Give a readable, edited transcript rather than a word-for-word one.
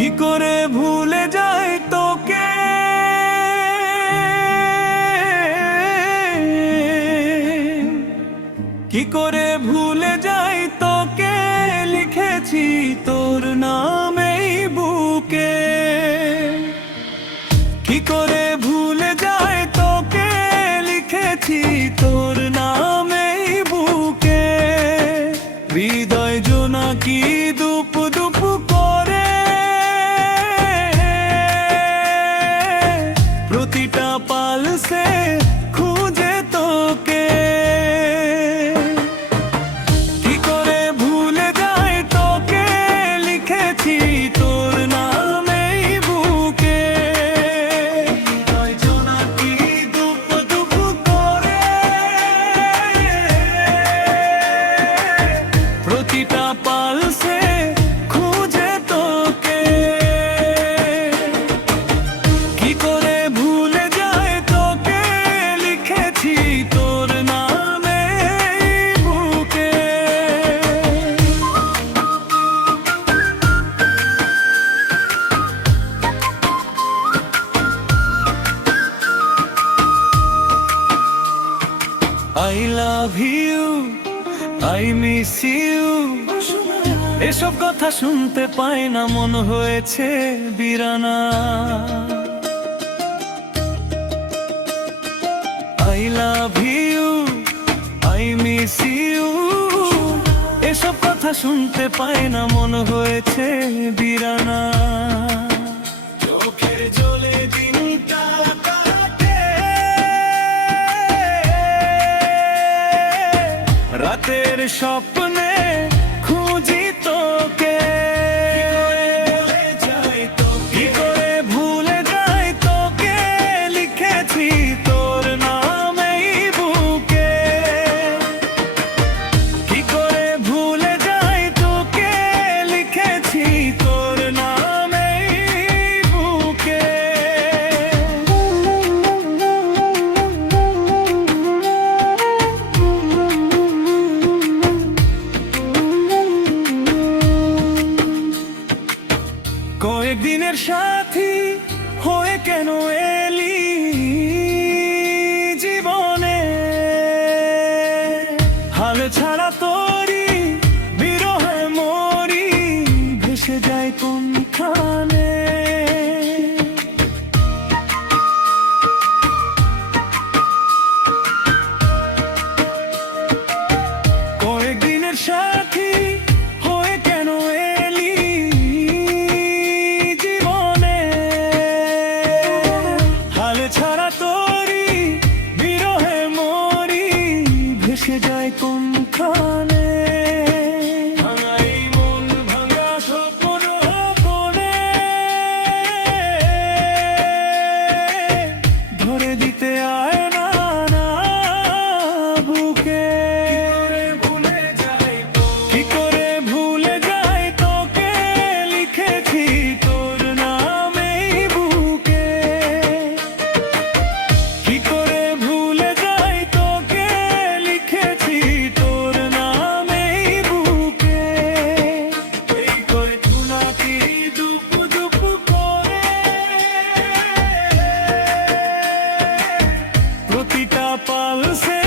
কি করে ভুলে যাই তোকে, কি করে ভুলে যাই তোকে, লিখেছি তোর নামেই বুকে। কি করে ভুলে যাই তোকে, লিখেছি তোর নামেই বুকে। হৃদয় জোনাকি দুপ দুপ করে, প্রতিটা পালসে খুঁজে তোকে। কি করে ভুলে যাই তোকে, লিখেছি তোর নামেই বুকে। হৃদয় জোনাকি দুপ দুপ করে, প্রতিটা পালসে খুঁজে তোকে। কি করে ভুলে যাই তোকে, লিখেছি তোর নামেই বুকে। I love you, I miss you, এসব কথা শুনতে পাই না, মন হয়েছে বিরানা। I love you, I miss you, এসব কথা শুনতে পাই না, মন হয়েছে বিরানা। চোখের জলে দিনটা কাটে, রাতের স্বপ্নে খুঁজি তোকে। কি করে ভুলে যাই তোকে, লিখেছি তোর নামেই বুকে। কি করে ভুলে যাই তোকে, লিখেছি তোর নামেই বুকে। কয়েকদিনের সাথী হয়ে কেন এলি জীবনে, হাল ছাড়া তোরি বিরহে মরি, ভেসে যায় কোনখানে। কয়েকদিনের সাথী হয়ে কেন এলি জীবনে, হাল ছাড়া তোরি বিরহে মরি, ভেসে যায় কোনখানে। ভাঙা এই মন, ভাঙা স্বপ্ন কোণে, ধরে দিতে আয় না না বুকে। কি করে ভুলে যাই তোকে, লিখেছি তোর নামেই বুকে। কি করে ভুলে যাই তোকে, লিখেছি তোর নামেই বুকে। এই করে জোনাকি দুপ দুপ করে, প্রতিটা পালসে